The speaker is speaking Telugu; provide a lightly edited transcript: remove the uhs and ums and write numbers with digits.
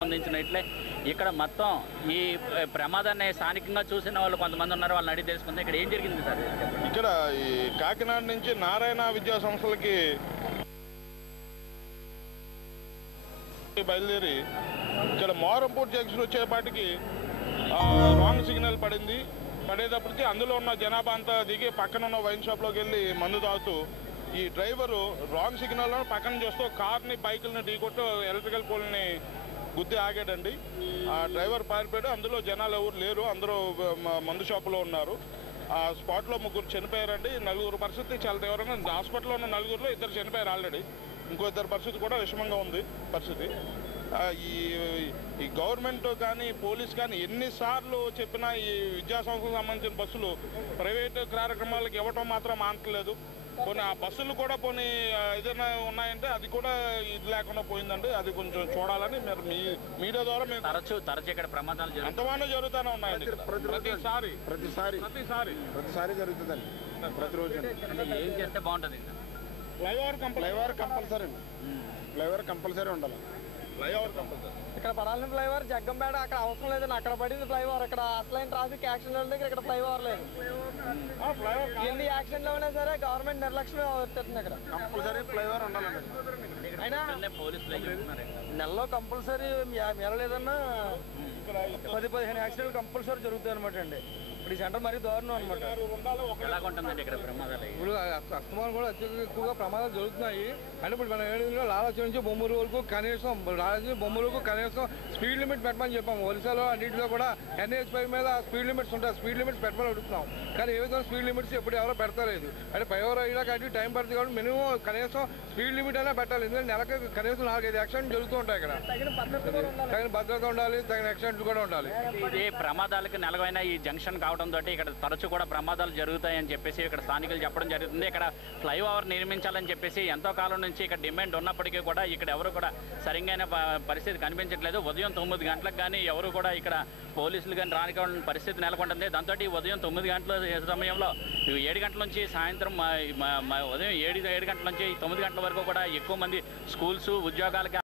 సంబంధించినట్లే ఇక్కడ మొత్తం ఈ ప్రమాదాన్ని స్థానికంగా చూసిన వాళ్ళు కొంతమంది ఉన్నారు. వాళ్ళని అడిగి తెలుసుకుంది ఇక్కడ ఏం జరిగింది సార్. ఇక్కడ ఈ కాకినాడ నుంచి నారాయణ విద్యా సంస్థలకి బయలుదేరి ఇక్కడ మోరంపూర్ జంక్షన్ వచ్చేపాటికి రాంగ్ సిగ్నల్ పడేటప్పటికి అందులో ఉన్న జనాభా అంతా దిగి పక్కన ఉన్న వైన్ షాప్లోకి వెళ్ళి మందు తాగుతూ ఈ డ్రైవరు రాంగ్ సిగ్నల్లో పక్కన చూస్తూ కార్ని బైకుల్ని ఢీకొట్టు ఎలక్ట్రికల్ పోల్ని గుద్ది ఆగాడండి. ఆ డ్రైవర్ పారిపోయాడు. అందులో జనాలు ఎవరు లేరు, అందరూ మందు షాపులో ఉన్నారు. ఆ స్పాట్లో 3 చనిపోయారండి. 4 పరిస్థితి చాలా తీవ్రంగా. హాస్పిటల్లో ఉన్న 4లో 2 చనిపోయారు ఆల్రెడీ. ఇంకో 2 పరిస్థితి కూడా విషమంగా ఉంది పరిస్థితి. ఈ గవర్నమెంట్ కానీ పోలీస్ కానీ ఎన్నిసార్లు చెప్పినా ఈ విద్యా సంస్థలకు సంబంధించిన బస్సులు ప్రైవేటు కార్యక్రమాలకు ఇవ్వటం మాత్రం మానట్లేదు. కొన్ని ఆ బస్సులు కూడా కొన్ని ఏదైనా ఉన్నాయంటే అది కూడా ఇది లేకుండా పోయిందండి. అది కొంచెం చూడాలని మీరు మీడియా ద్వారా మేము తరచు ఇక్కడ ప్రమాదాలు ఎంతమంది జరుగుతూనే ఉన్నాయండి. ప్రతిసారి జరుగుతుందండి. ప్రతిరోజు ఏం చేస్తే బాగుంటుంది? ఫ్లైఓవర్ కంపల్సరీ ఉండాలి. ఇక్కడ పడాల్సిన ఫ్లైఓవర్ జగ్గంపేట అక్కడ అవసరం లేదండి. అక్కడ పడింది ఫ్లైఓవర్. ఇక్కడ అసలైన ట్రాఫిక్ యాక్సిడెంట్ దగ్గర ఇక్కడ ఫ్లైఓవర్ లేదు. ఎన్ని యాక్సిడెంట్లు అయినా సరే గవర్నమెంట్ నిర్లక్ష్యం వచ్చేస్తుంది. ఇక్కడ కంపల్సరీ ఫ్లైఓవర్ ఉండాలండి. అయినా పోలీసులు నెలలో కంపల్సరీ వెళ్ళలేదన్నా 10-15 యాక్సిడెంట్లు కంపల్సరీ జరుగుతాయి అనమాట అండి. ఇప్పుడు ఈ సెంటర్ మరీ దారుణం అనమాట. ఎలాగుంటుందండి ఇక్కడ ప్రమాదాలు? ఇప్పుడు అస్తమానం కూడా అత్యధిక ఎక్కువగా ప్రమాదాలు జరుగుతున్నాయి. అంటే ఇప్పుడు మనం ఏడు లాలచ్ నుంచి బొమ్మూరు వరకు కనీసం స్పీడ్ లిమిట్ పెట్టమని చెప్పాము. ఒరిస్సాలో అన్నింటిలో కూడా NH5 మీద స్పీడ్ లిమిట్స్ ఉంటాయి. స్పీడ్ లిమిట్స్ పెట్టమని అడుగుతున్నాం. కానీ ఏ విధంగా స్పీడ్ లిమిట్స్ ఎప్పుడు ఎవరో పెడతలేదు. అంటే ఫ్లైఓవర్ అయినా కానీ టైం పడుతుంది కాబట్టి మినిమం కనీసం స్పీడ్ లిమిట్ అయినా పెట్టాలి. ఎందుకంటే నెలకి కనీసం 4-5 యాక్సిడెంట్లు జరుగుతూ ఉంటాయి. ఇక్కడ తగిన భద్రత ఉండాలి, తగిన యాక్సిడెంట్లు కూడా ఉండాలి. ఇది ప్రమాదాలకు నెలవైన ఈ జంక్షన్ కావడంతో ఇక్కడ తరచు కూడా ప్రమాదాలు జరుగుతాయని చెప్పేసి ఇక్కడ స్థానికులు చెప్పడం జరుగుతుంది. ఇక్కడ ఫ్లైఓవర్ నిర్మించాలని చెప్పేసి ఎంతో కాలం నుంచి ఇక్కడ డిమాండ్ ఉన్నప్పటికీ కూడా ఇక్కడ ఎవరు కూడా సరిగ్గా పరిస్థితి కనిపించట్లేదు. ఉదయం 9 గంటలకు కానీ ఎవరు కూడా ఇక్కడ పోలీసులు కానీ రాని పరిస్థితి నెలకొంటుంది. దాంతో ఉదయం 9 గంటల సమయంలో 7 గంటల నుంచి సాయంత్రం ఉదయం 7 గంటల నుంచి 9 గంటల వరకు కూడా ఎక్కువ మంది స్కూల్స్ ఉద్యోగాలకి